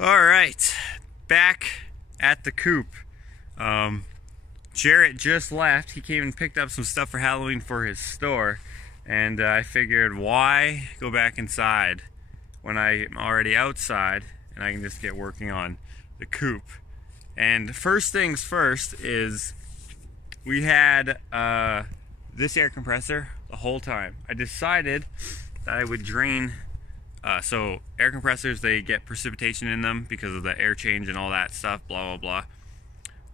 All right, back at the Coop. Jarrett just left. He came and picked up some stuff for Halloween for his store, and I figured, why go back inside when I'm already outside and I can just get working on the Coop. And first things first is we had this air compressor the whole time. I decided that I would drain. So air compressors, they get precipitation in them because of the air change and all that stuff, blah, blah, blah.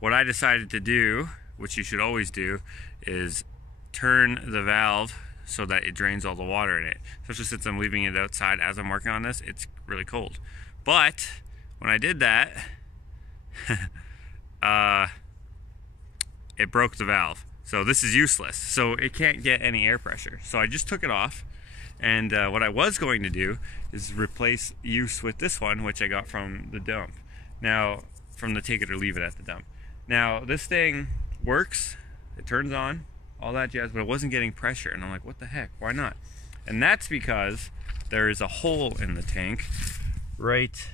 What I decided to do, which you should always do, is turn the valve so that it drains all the water in it. Especially since I'm leaving it outside as I'm working on this, it's really cold. But when I did that, it broke the valve. So this is useless. So it can't get any air pressure. So I just took it off. And what I was going to do is replace use with this one, which I got from the dump. Now, from the take it or leave it at the dump. Now, this thing works. It turns on, all that jazz, but it wasn't getting pressure. And I'm like, what the heck? Why not? And that's because there is a hole in the tank right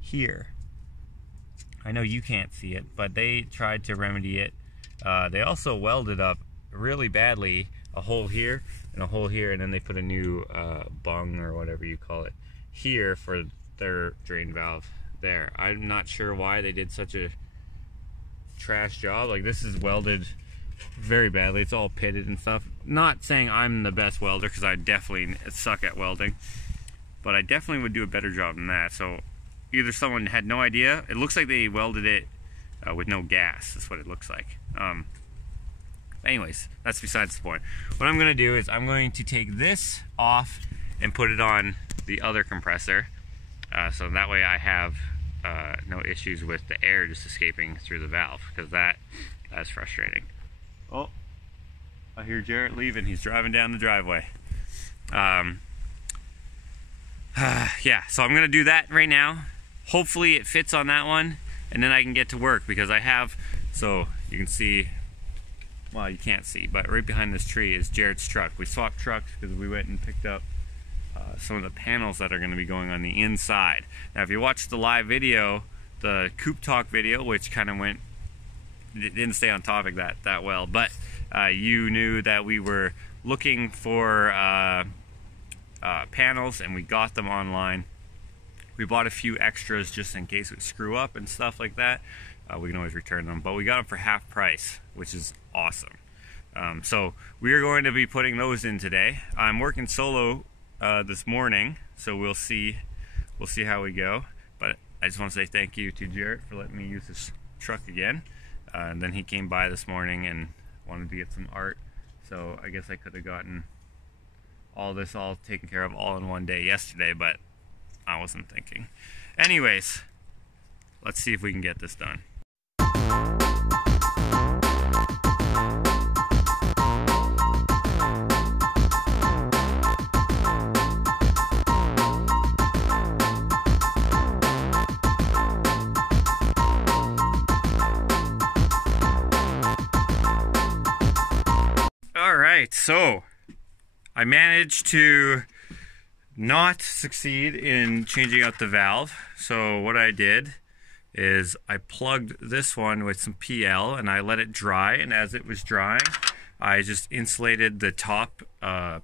here. I know you can't see it, but they tried to remedy it. They also welded up really badly a hole here and a hole here, and then they put a new bung or whatever you call it here for their drain valve there. I'm not sure why they did such a trash job. Like, this is welded very badly. It's all pitted and stuff. Not saying I'm the best welder, because I definitely suck at welding, but I definitely would do a better job than that. So either someone had no idea. It looks like they welded it with no gas. That's what it looks like. Anyways, that's besides the point. What I'm going to do is I'm going to take this off and put it on the other compressor, so that way I have no issues with the air just escaping through the valve, because that's frustrating. Oh, I hear Jarrett leaving. He's driving down the driveway. Yeah, so I'm going to do that right now. Hopefully it fits on that one, and then I can get to work, because I have, so you can see, well, you can't see, but right behind this tree is Jarrett's truck. We swapped trucks because we went and picked up some of the panels that are going to be going on the inside. Now, if you watched the live video, the Coop Talk video, which kind of went, it didn't stay on topic that well, but you knew that we were looking for panels, and we got them online. We bought a few extras just in case we screw up and stuff like that. We can always return them, but we got them for half price, which is awesome. So we are going to be putting those in today. I'm working solo this morning, so we'll see how we go. But I just want to say thank you to Jarrett for letting me use his truck again. And then he came by this morning and wanted to get some art, so I guess I could have gotten all taken care of all in one day yesterday, but I wasn't thinking. Anyways, let's see if we can get this done. Alright, so I managed to not succeed in changing out the valve. So what I did is I plugged this one with some PL and I let it dry, and as it was drying I just insulated the top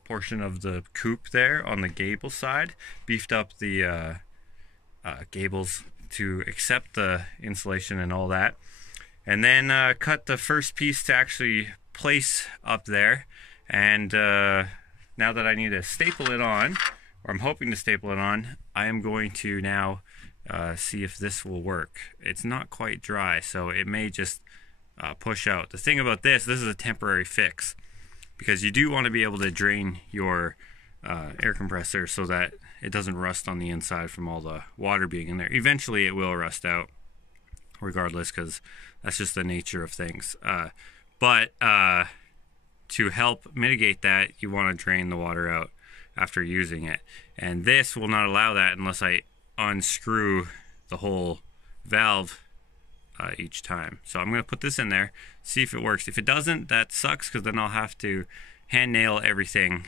portion of the Coop there on the gable side, beefed up the gables to accept the insulation and all that, and then cut the first piece to actually place up there. And now that I need to staple it on, or I'm hoping to staple it on, I am going to now see if this will work. It's not quite dry, so it may just push out. The thing about this is a temporary fix, because you do want to be able to drain your air compressor so that it doesn't rust on the inside from all the water being in there. Eventually it will rust out regardless, because that's just the nature of things. But to help mitigate that, you want to drain the water out after using it, and this will not allow that unless I unscrew the whole valve each time. So I'm going to put this in there, see if it works. If it doesn't, that sucks, because then I'll have to hand nail everything,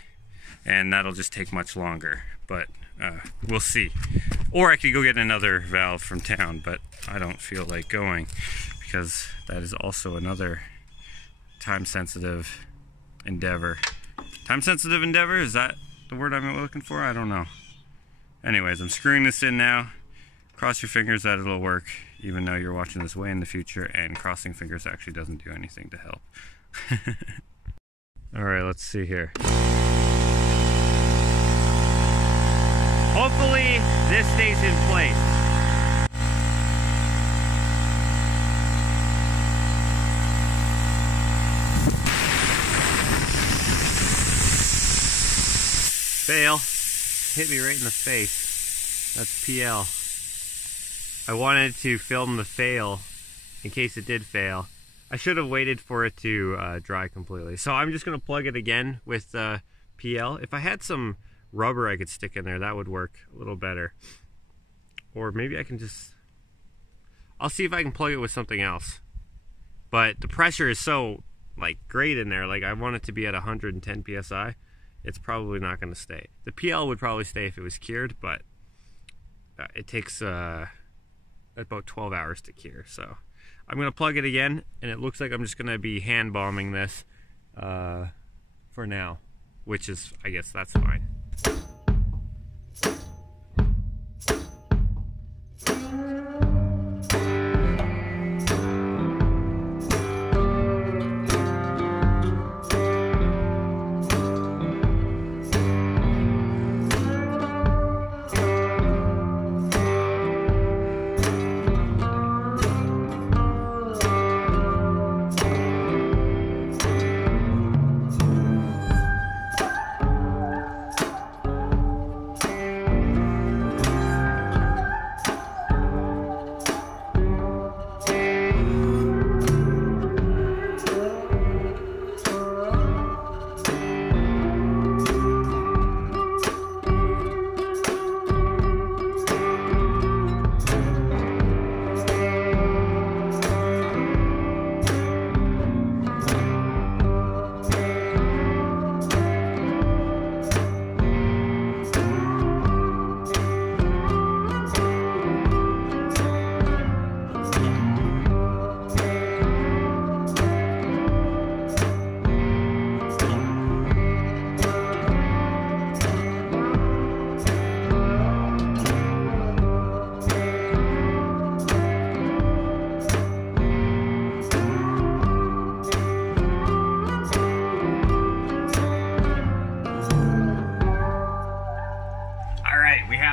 and that'll just take much longer. But We'll see. Or I could go get another valve from town, but I don't feel like going because that is also another time-sensitive endeavor. Time-sensitive endeavor? Is that the word I'm looking for? I don't know. Anyways, I'm screwing this in now. Cross your fingers that it'll work, even though you're watching this way in the future, and crossing fingers actually doesn't do anything to help. Alright, let's see here. Hopefully, this stays in place. Fail. Hit me right in the face. That's PL. I wanted to film the fail in case it did fail. I should have waited for it to dry completely. So I'm just going to plug it again with PL. If I had some rubber I could stick in there, that would work a little better. Or maybe I can just... I'll see if I can plug it with something else. But the pressure is so like great in there. Like I want it to be at 110 psi. It's probably not going to stay. The PL would probably stay if it was cured, but it takes about 12 hours to cure. So I'm going to plug it again, and it looks like I'm just going to be hand bombing this for now, which is, I guess that's fine.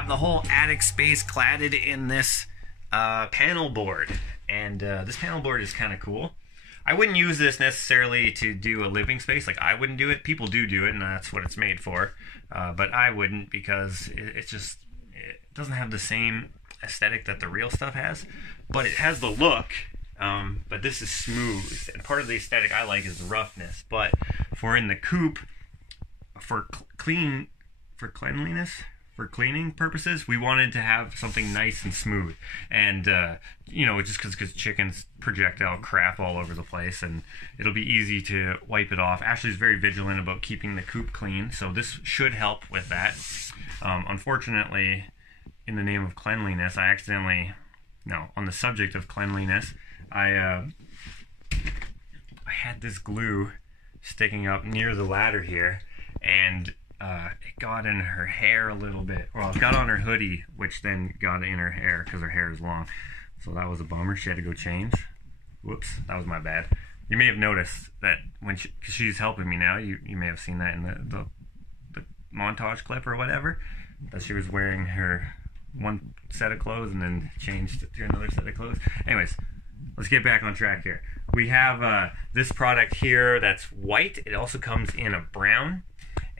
The whole attic space cladded in this panel board, and this panel board is kind of cool. I wouldn't use this necessarily to do a living space. Like, I wouldn't do it. People do it, and that's what it's made for, but I wouldn't, because it doesn't have the same aesthetic that the real stuff has, but it has the look. But this is smooth, and part of the aesthetic I like is the roughness. But for in the Coop, for cleanliness, for cleaning purposes, we wanted to have something nice and smooth, and you know, just because chickens projectile crap all over the place, and it'll be easy to wipe it off. Ashley's very vigilant about keeping the coop clean, so this should help with that. Unfortunately, in the name of cleanliness, I accidentally, on the subject of cleanliness, I had this glue sticking up near the ladder here, and it got in her hair a little bit. Well, it got on her hoodie, which then got in her hair because her hair is long. So that was a bummer. She had to go change. Whoops, that was my bad. You may have noticed that when cause she's helping me now, you may have seen that in the montage clip or whatever, that she was wearing her one set of clothes and then changed to another set of clothes. Anyways, let's get back on track here. We have this product here that's white. It also comes in a brown.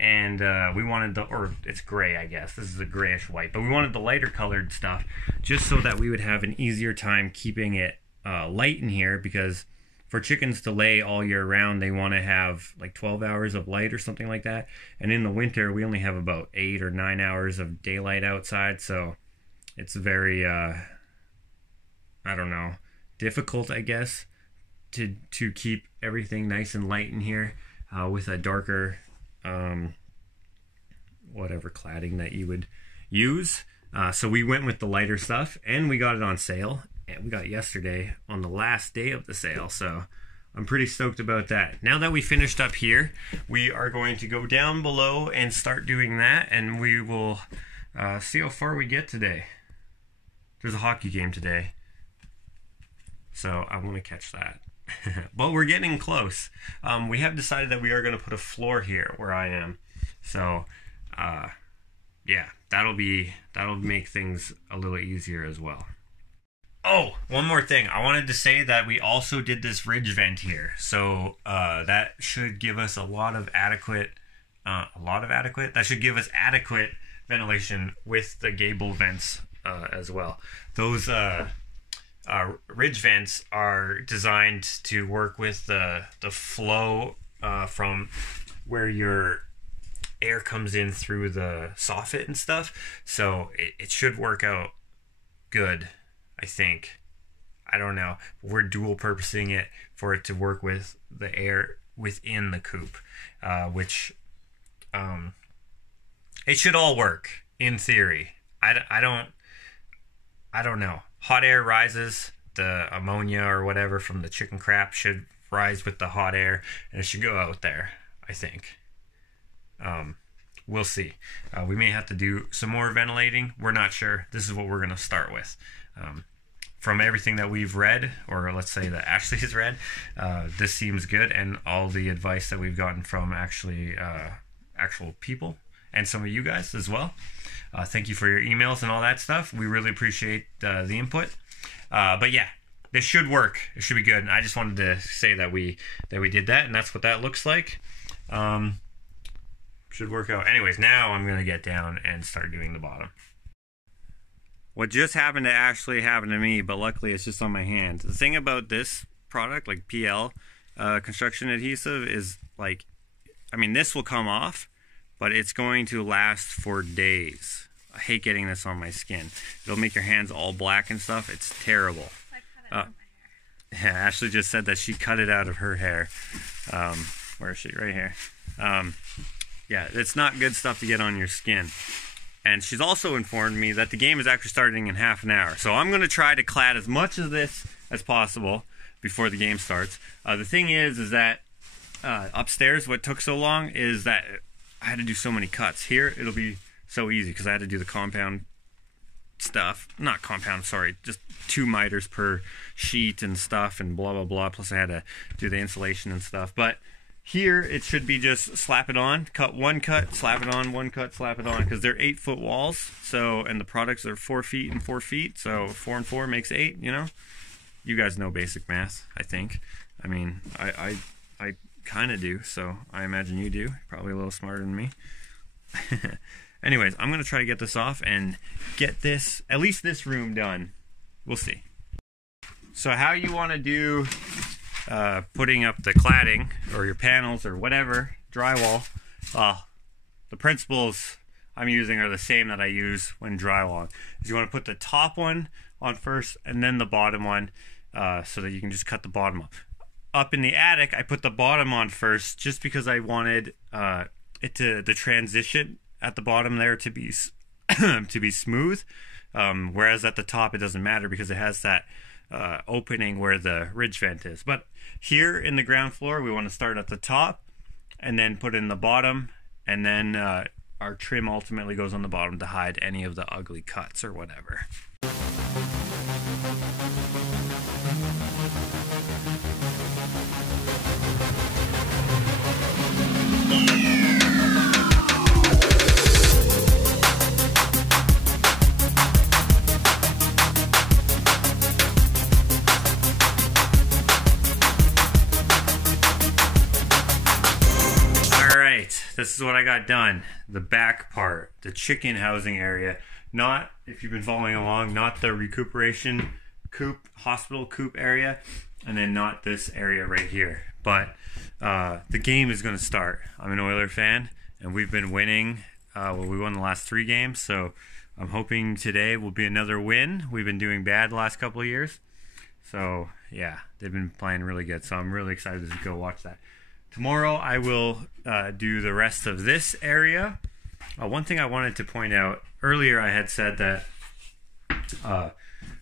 And we wanted or it's gray, I guess. This is a grayish white, but we wanted the lighter colored stuff just so that we would have an easier time keeping it light in here, because for chickens to lay all year round, they want to have like 12 hours of light or something like that. And in the winter, we only have about 8 or 9 hours of daylight outside, so it's very, I don't know, difficult, I guess, to keep everything nice and light in here with a darker whatever cladding that you would use. So we went with the lighter stuff, and we got it on sale. And we got it yesterday on the last day of the sale, so I'm pretty stoked about that. Now that we finished up here, we are going to go down below and start doing that, and we will see how far we get today. There's a hockey game today, so I want to catch that. But we're getting close. We have decided that we are going to put a floor here where I am, so yeah, that'll make things a little easier as well. Oh, one more thing. I wanted to say that we also did this ridge vent here, so that should give us adequate ventilation with the gable vents as well. Those ridge vents are designed to work with the flow from where your air comes in through the soffit and stuff, so it should work out good, I think. I don't know. We're dual purposing it for it to work with the air within the coop, which it should all work in theory. I don't know. Hot air rises, the ammonia or whatever from the chicken crap should rise with the hot air, and it should go out there, I think. We'll see. We may have to do some more ventilating. We're not sure. This is what we're going to start with. From everything that we've read, or let's say that Ashley has read, this seems good, and all the advice that we've gotten from actual people and some of you guys as well. Thank you for your emails and all that stuff. We really appreciate the input. But yeah, this should work. It should be good. And I just wanted to say that we did that, and that's what that looks like. Should work out. Anyways, now I'm going to get down and start doing the bottom. What just happened to Ashley happened to me, but luckily it's just on my hand. The thing about this product, like PL construction adhesive, is like, I mean, this will come off, but it's going to last for days. I hate getting this on my skin. It'll make your hands all black and stuff. It's terrible. I cut it out of my hair. Yeah, Ashley just said that she cut it out of her hair. Where is she? Right here. Yeah, it's not good stuff to get on your skin. And she's also informed me that the game is actually starting in half an hour. So I'm going to try to clad as much of this as possible before the game starts. The thing is that upstairs, what took so long is that I had to do so many cuts. Here, it'll be so easy because I had to do the compound stuff. Not compound, sorry. Just 2 miters per sheet and stuff and blah, blah, blah. Plus I had to do the insulation and stuff. But here, it should be just slap it on, cut one cut, slap it on, one cut, slap it on, because they're 8-foot walls, so, and the products are 4 feet and 4 feet, so 4 and 4 makes 8, you know? You guys know basic math, I think. I mean, I kind of do, so I imagine you do. Probably a little smarter than me. Anyways, I'm going to try to get this off and get this, at least this room done. We'll see. So how you want to do putting up the cladding or your panels or whatever, drywall, the principles I'm using are the same that I use when drywalling. You want to put the top one on first and then the bottom one, so that you can just cut the bottom off. Up in the attic, I put the bottom on first just because I wanted the transition at the bottom there to be to be smooth, whereas at the top it doesn't matter because it has that opening where the ridge vent is. But here in the ground floor, we want to start at the top and then put in the bottom, and then our trim ultimately goes on the bottom to hide any of the ugly cuts or whatever. This is what I got done. The back part, the chicken housing area. Not, if you've been following along, not the recuperation coop, hospital coop area, and then not this area right here. But the game is going to start. I'm an Oiler fan, and we've been winning. Well, we won the last 3 games, so I'm hoping today will be another win. We've been doing bad the last couple of years. So, yeah, they've been playing really good, so I'm really excited to go watch that. Tomorrow I will do the rest of this area, One thing I wanted to point out, earlier I had said that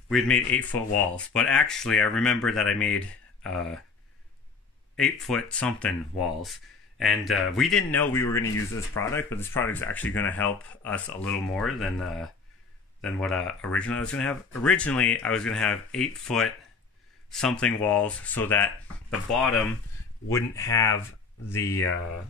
we had made 8-foot walls, but actually I remember that I made 8-foot something walls. And we didn't know we were going to use this product, but this product is actually going to help us a little more than what originally I was going to have. Originally, I was going to have 8-foot something walls so that the bottom wouldn't have the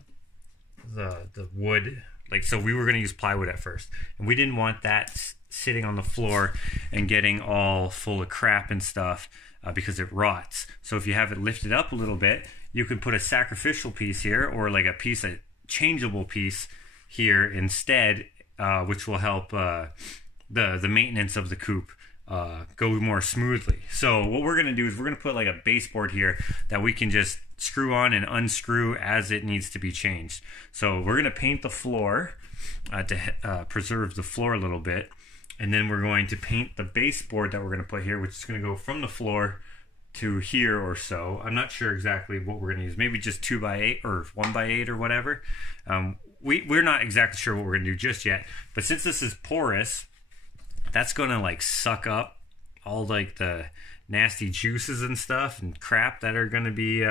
wood. Like, so we were going to use plywood at first, and we didn't want that sitting on the floor and getting all full of crap and stuff because it rots. So if you have it lifted up a little bit, you could put a sacrificial piece here, or like a changeable piece here instead, which will help the maintenance of the coop go more smoothly. So what we're going to do is we're going to put like a baseboard here that we can just screw on and unscrew as it needs to be changed. So we're going to paint the floor to preserve the floor a little bit, and then we're going to paint the baseboard that we're going to put here, which is going to go from the floor to here or so. I'm not sure exactly what we're going to use. Maybe just 2x8 or 1x8 or whatever. We're not exactly sure what we're going to do just yet. But since this is porous, that's going to like suck up all like the nasty juices and stuff and crap that are going to be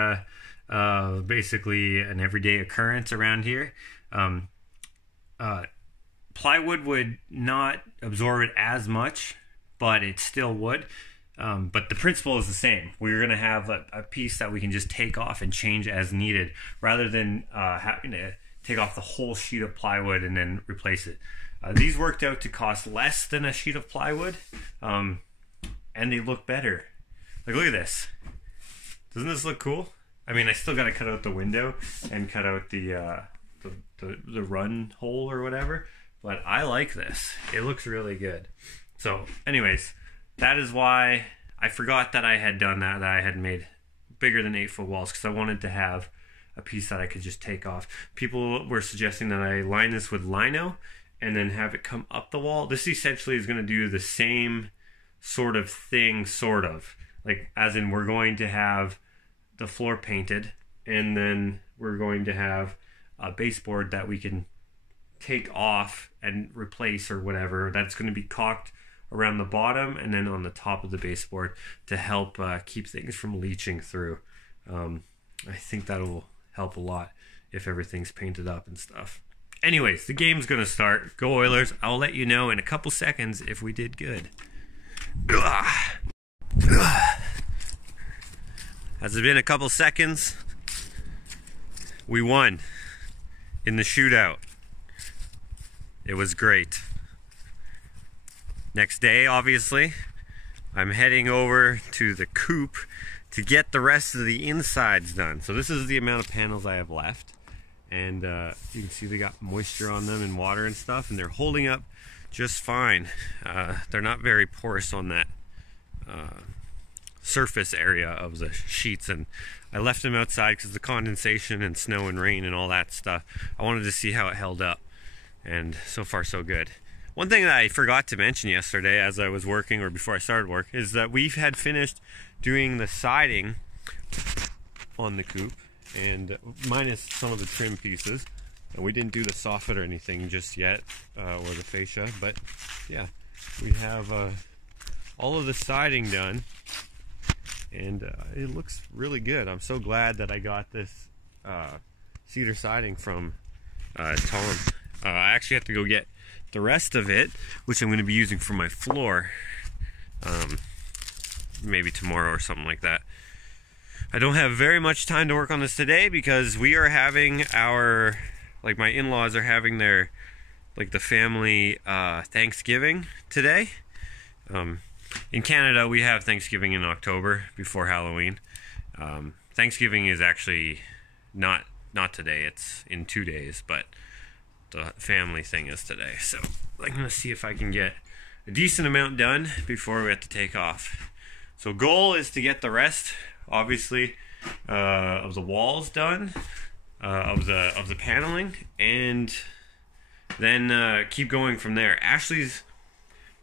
basically an everyday occurrence around here. Plywood would not absorb it as much, but it still would. But the principle is the same. We're going to have a piece that we can just take off and change as needed, rather than having to take off the whole sheet of plywood and then replace it. These worked out to cost less than a sheet of plywood, and they look better. Like, look at this. Doesn't this look cool? I mean, I still got to cut out the window and cut out the run hole or whatever, but I like this. It looks really good. So, anyways, that is why I forgot that I had done that I had made bigger than 8-foot walls, because I wanted to have a piece that I could just take off. People were suggesting that I line this with lino and then have it come up the wall. This essentially is going to do the same sort of thing, sort of. Like, as in, we're going to have the floor painted, and then we're going to have a baseboard that we can take off and replace or whatever. That's going to be caulked around the bottom and then on the top of the baseboard to help keep things from leaching through. I think that'll help a lot if everything's painted up and stuff. Anyways, the game's going to start. Go Oilers. I'll let you know in a couple seconds if we did good. Has it been a couple seconds? We won in the shootout. It was great. Next day, obviously, I'm heading over to the coop to get the rest of the insides done. So this is the amount of panels I have left. And you can see they got moisture on them and water and stuff, and they're holding up just fine. They're not very porous on that surface area of the sheets, and I left them outside because the condensation and snow and rain and all that stuff. I wanted to see how it held up, and so far so good. One thing that I forgot to mention yesterday as I was working, or before I started work, is that we had finished doing the siding on the coop, and minus some of the trim pieces. And we didn't do the soffit or anything just yet, or the fascia, but yeah, we have all of the siding done, and it looks really good. I'm so glad that I got this cedar siding from Tom. I actually have to go get the rest of it, which I'm going to be using for my floor, maybe tomorrow or something like that. I don't have very much time to work on this today because we are having our, like, my in-laws are having their, like, the family Thanksgiving today. In Canada, we have Thanksgiving in October before Halloween. Thanksgiving is actually not today, it's in 2 days, but the family thing is today. So I'm going to see if I can get a decent amount done before we have to take off. So goal is to get the rest, obviously, of the walls done, of the paneling, and then keep going from there. Ashley's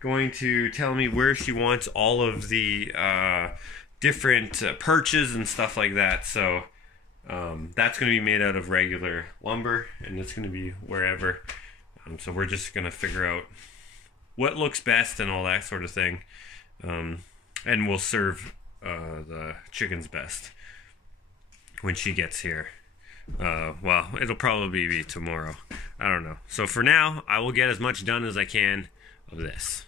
going to tell me where she wants all of the different perches and stuff like that. So that's going to be made out of regular lumber, and it's going to be wherever So we're just gonna figure out what looks best and all that sort of thing, and we'll serve the chickens best when she gets here. Well, it'll probably be tomorrow. I don't know. So for now, I will get as much done as I can of this.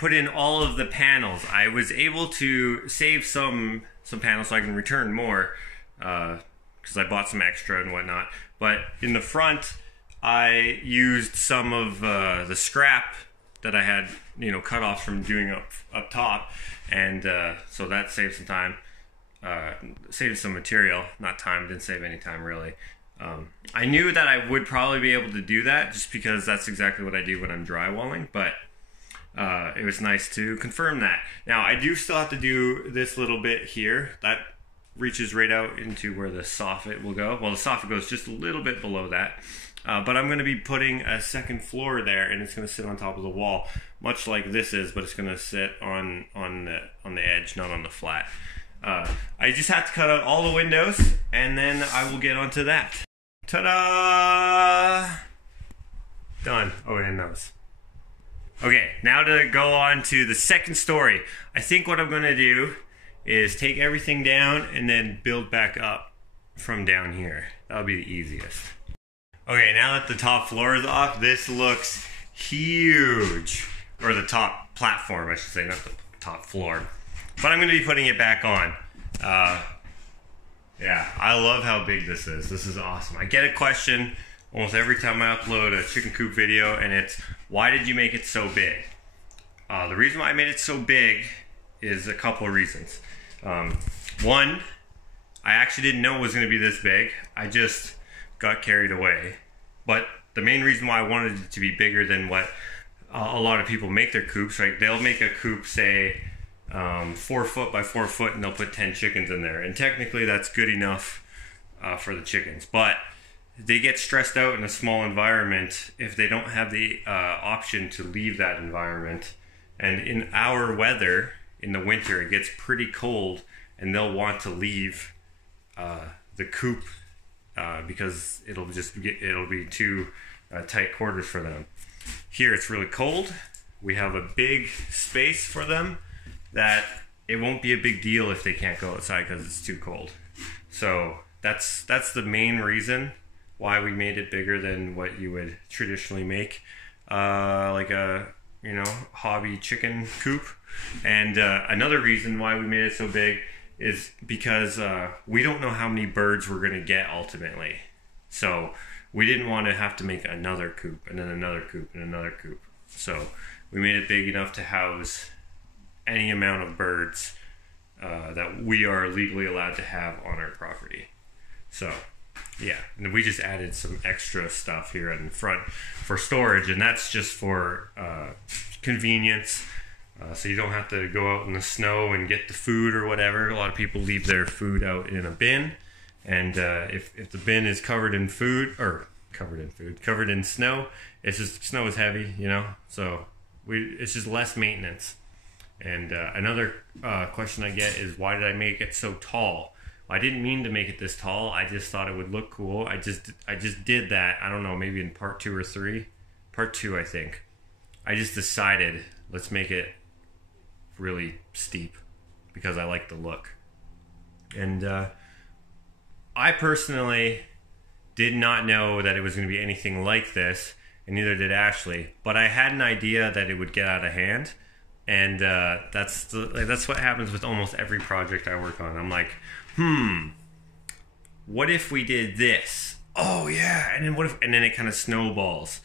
Put in all of the panels. I was able to save some panels so I can return more because I bought some extra and whatnot. But in the front, I used some of the scrap that I had, cut off from doing up top, and so that saved some time, saved some material. Not time, didn't save any time really. I knew that I would probably be able to do that just because that's exactly what I do when I'm drywalling, but it was nice to confirm that. Now, I do still have to do this little bit here. That reaches right out into where the soffit will go. Well, the soffit goes just a little bit below that. But I'm going to be putting a second floor there, and it's going to sit on top of the wall, much like this is, but it's going to sit on the edge, not on the flat. I just have to cut out all the windows, and then I will get onto that. Ta-da! Done. Oh, and those. Okay, now to go on to the second story. I think what I'm going to do is take everything down and then build back up from down here. That'll be the easiest. Okay, now that the top floor is off, this looks huge. Or the top platform, I should say, not the top floor. But I'm going to be putting it back on. Yeah, I love how big this is. This is awesome. I get a question almost every time I upload a chicken coop video, and it's, why did you make it so big? The reason why I made it so big is a couple of reasons. One, I actually didn't know it was going to be this big. I just got carried away. But the main reason why I wanted it to be bigger than what a lot of people make their coops, right? They'll make a coop, say, 4 foot by 4 foot, and they'll put 10 chickens in there. And technically that's good enough for the chickens. But they get stressed out in a small environment if they don't have the option to leave that environment. And in our weather, in the winter, it gets pretty cold, and they'll want to leave the coop because it'll be too tight quarters for them. Here it's really cold. We have a big space for them that it won't be a big deal if they can't go outside because it's too cold. So that's the main reason why we made it bigger than what you would traditionally make, like a hobby chicken coop. And another reason why we made it so big is because we don't know how many birds we're going to get ultimately. So we didn't want to have to make another coop and then another coop and another coop. So we made it big enough to house any amount of birds that we are legally allowed to have on our property. So yeah, and we just added some extra stuff here in front for storage, and that's just for convenience. So you don't have to go out in the snow and get the food or whatever. A lot of people leave their food out in a bin, and if the bin is covered in snow, it's just, snow is heavy, so it's just less maintenance. And another question I get is, why did I make it so tall? I didn't mean to make it this tall. I just thought it would look cool. I just did that. I don't know, maybe in part 2 or 3. Part 2, I think. I just decided, let's make it really steep because I like the look. And I personally did not know that it was going to be anything like this, and neither did Ashley. But I had an idea that it would get out of hand, and that's what happens with almost every project I work on. I'm like, what if we did this? Oh yeah, and then what if? And then it kind of snowballs.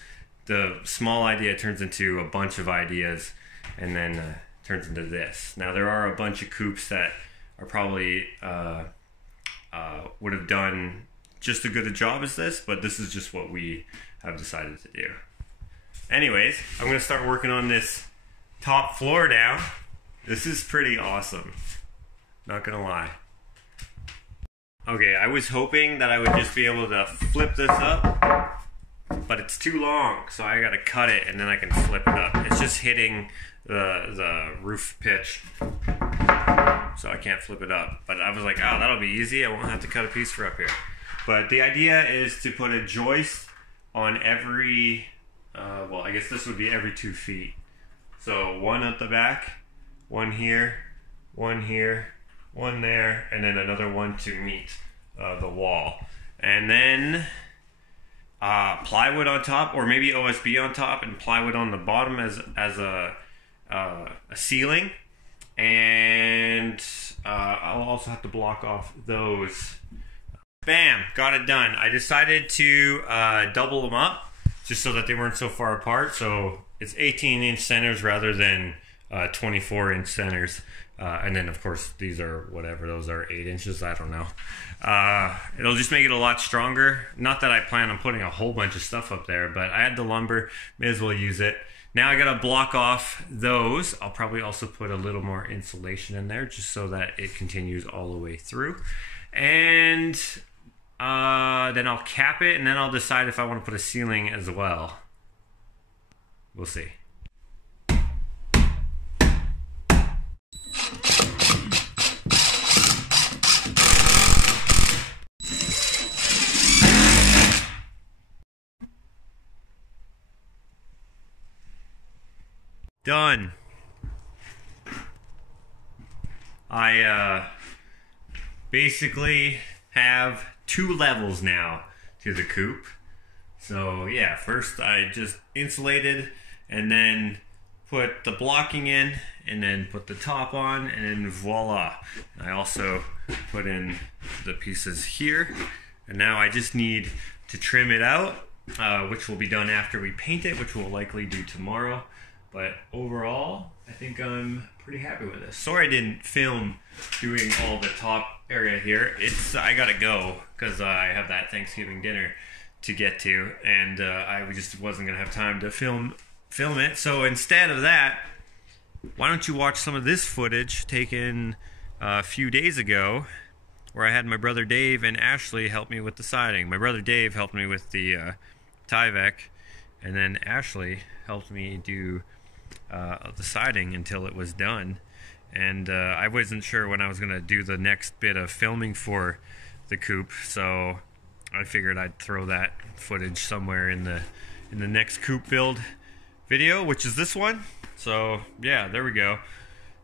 The small idea turns into a bunch of ideas, and then turns into this. Now there are a bunch of coops that are probably would have done just as good a job as this, but this is just what we have decided to do. Anyways, I'm gonna start working on this top floor now. This is pretty awesome, not gonna lie. Okay, I was hoping that I would just be able to flip this up, but it's too long, so I gotta cut it and then I can flip it up. It's just hitting the roof pitch, so I can't flip it up. But I was like, oh, that'll be easy. I won't have to cut a piece for up here. But the idea is to put a joist on every, well, I guess this would be every 2 feet. So one at the back, one here, one there, and then another one to meet the wall. And then plywood on top, or maybe OSB on top and plywood on the bottom as a ceiling. And I'll also have to block off those. Bam, got it done. I decided to double them up just so that they weren't so far apart. So it's 18-inch centers rather than 24-inch centers. And then of course these are whatever, those are 8 inches, I don't know. It'll just make it a lot stronger. Not that I plan on putting a whole bunch of stuff up there, but I had the lumber, may as well use it. Now I gotta block off those. I'll probably also put a little more insulation in there just so that it continues all the way through. And then I'll cap it, and then I'll decide if I want to put a ceiling as well. We'll see. Done. I basically have 2 levels now to the coop. So yeah, first I just insulated and then put the blocking in and then put the top on, and then voila. I also put in the pieces here, and now I just need to trim it out, which will be done after we paint it, which we'll likely do tomorrow. But overall, I think I'm pretty happy with this. Sorry I didn't film doing all the top area here. I gotta go because I have that Thanksgiving dinner to get to, and I just wasn't gonna have time to film it. So instead of that, why don't you watch some of this footage taken a few days ago, where I had my brother Dave and Ashley help me with the siding. My brother Dave helped me with the Tyvek, and then Ashley helped me do the siding until it was done. And I wasn't sure when I was going to do the next bit of filming for the coop, so I figured I'd throw that footage somewhere in the next coop build video, which is this one. So yeah, there we go.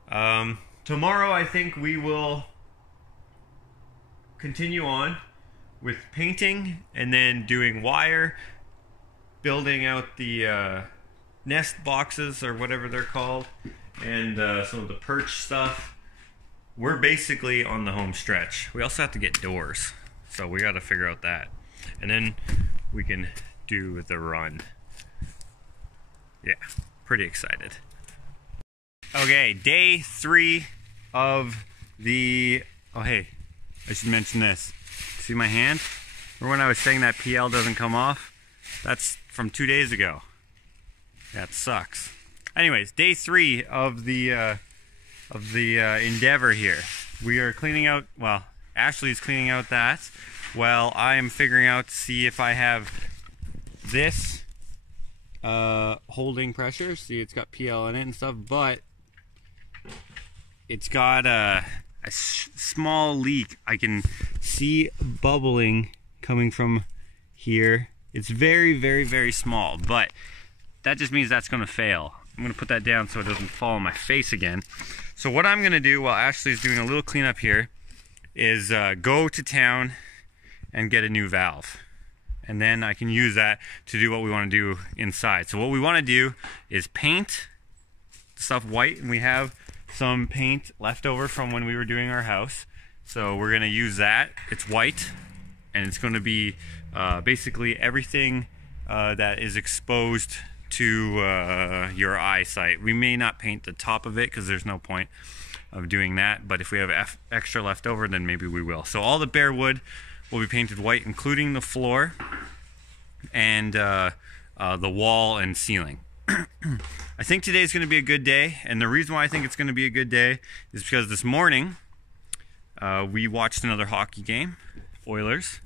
Tomorrow I think we will continue on with painting and then doing wire, building out the nest boxes or whatever they're called, and some of the perch stuff. We're basically on the home stretch. We also have to get doors, so we got to figure out that, and then we can do the run. Yeah, pretty excited. Okay, day 3 of the, oh hey, I should mention this. See my hand? Remember when I was saying that PL doesn't come off? That's from 2 days ago. That sucks. Anyways, day 3 of the endeavor here. We are cleaning out, well, Ashley's cleaning out that. Well, I am figuring out to see if I have this holding pressure. See, it's got PL in it and stuff, but it's got a small leak. I can see bubbling coming from here. It's very, very, very small, but that just means that's going to fail. I'm going to put that down so it doesn't fall on my face again. So what I'm going to do while Ashley's doing a little cleanup here is go to town and get a new valve. and then I can use that to do what we want to do inside. So what we want to do is paint stuff white, and we have some paint left over from when we were doing our house. So we're going to use that. It's white, and it's going to be basically everything that is exposed to your eyesight. We may not paint the top of it because there's no point of doing that, but if we have extra left over, then maybe we will. So all the bare wood will be painted white, including the floor and the wall and ceiling. I think today's going to be a good day, and the reason why I think it's going to be a good day is because this morning we watched another hockey game, Oilers,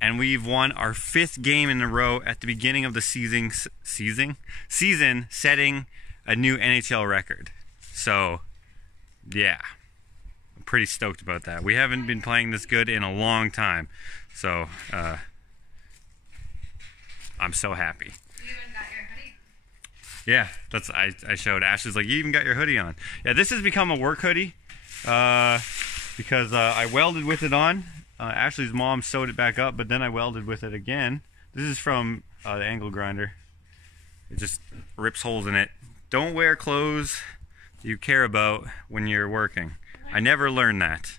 and we've won our 5th game in a row at the beginning of the season, setting a new NHL record. So yeah, I'm pretty stoked about that. We haven't been playing this good in a long time, so I'm so happy. You even got your hoodie. Yeah, that's I showed. Ashley's like, you even got your hoodie on. Yeah, this has become a work hoodie because I welded with it on. Ashley's mom sewed it back up, but then I welded with it again. This is from the angle grinder. It just rips holes in it. Don't wear clothes you care about when you're working. I never learned that.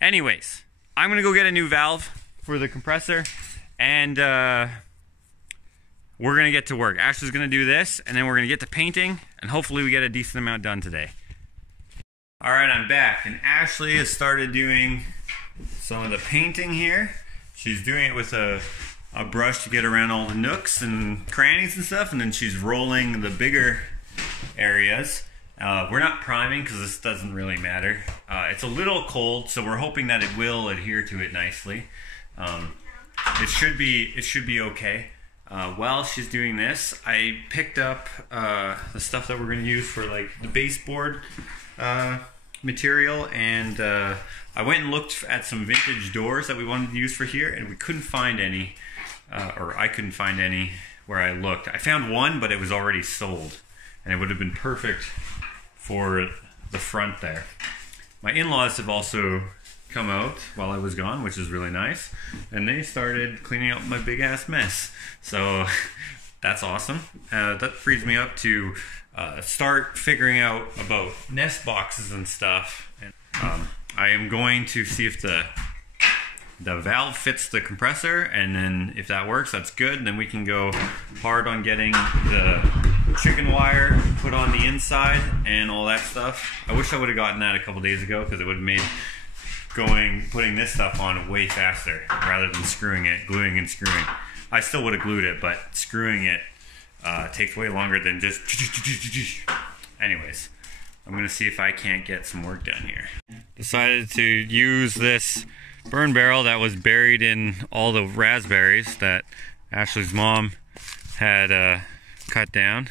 Anyways, I'm gonna go get a new valve for the compressor, and we're gonna get to work. Ashley's gonna do this, and then we're gonna get to painting, and hopefully we get a decent amount done today. Alright, I'm back, and Ashley has started doing some of the painting here. She's doing it with a brush to get around all the nooks and crannies and stuff, and then she's rolling the bigger areas. We're not priming because this doesn't really matter. It's a little cold, so we're hoping that it will adhere to it nicely. It should be okay. While she's doing this, I picked up the stuff that we're going to use for like the baseboard material, and I went and looked at some vintage doors that we wanted to use for here, and we couldn't find any, or I couldn't find any where I looked. I found one, but it was already sold, and it would have been perfect for the front there. My in-laws have also come out while I was gone, which is really nice, and they started cleaning up my big ass mess. So that's awesome. That frees me up to start figuring out about nest boxes and stuff. And I am going to see if the valve fits the compressor, and then if that works, that's good. And then we can go hard on getting the chicken wire put on the inside and all that stuff. I wish I would have gotten that a couple days ago, because it would have made putting this stuff on way faster rather than gluing and screwing. I still would have glued it, but screwing it takes way longer than just. Anyways, I'm gonna see if I can't get some work done here. Decided to use this burn barrel that was buried in all the raspberries that Ashley's mom had cut down.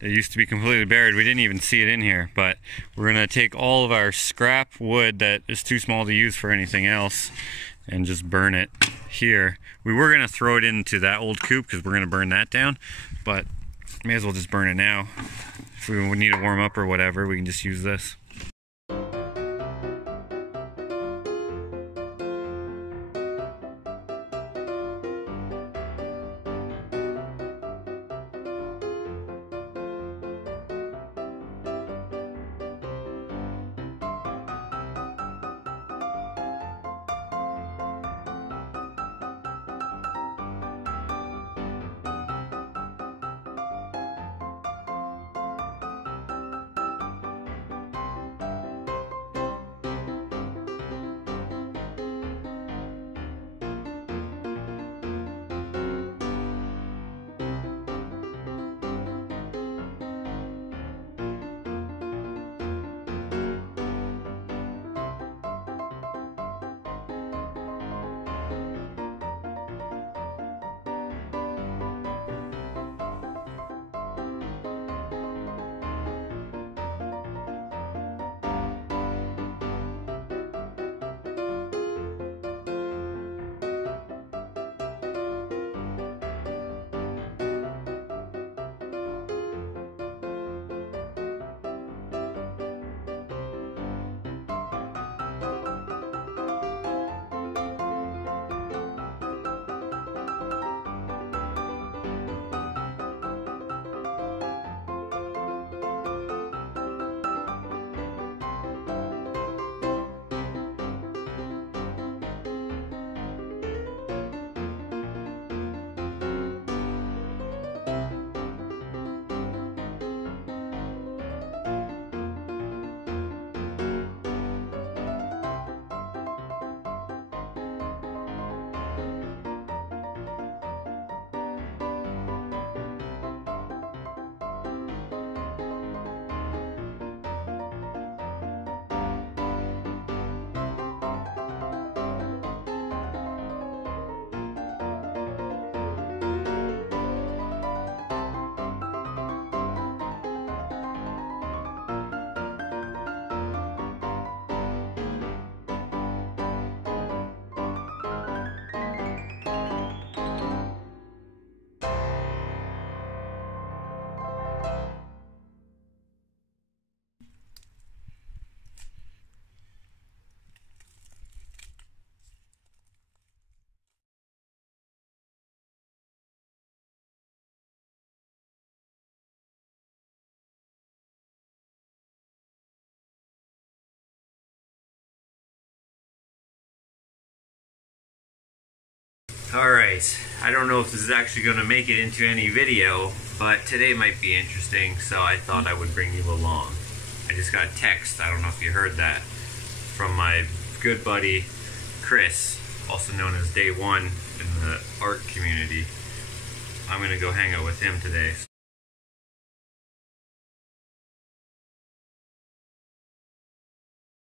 It used to be completely buried. We didn't even see it in here, but we're gonna take all of our scrap wood that is too small to use for anything else and just burn it here. We were gonna throw it into that old coop because we're gonna burn that down, but may as well just burn it now. If we need to warm up or whatever, we can just use this. Alright, I don't know if this is actually going to make it into any video, but today might be interesting, so I thought I would bring you along. I just got a text, I don't know if you heard that, from my good buddy Chris, also known as Day One in the art community. I'm going to go hang out with him today.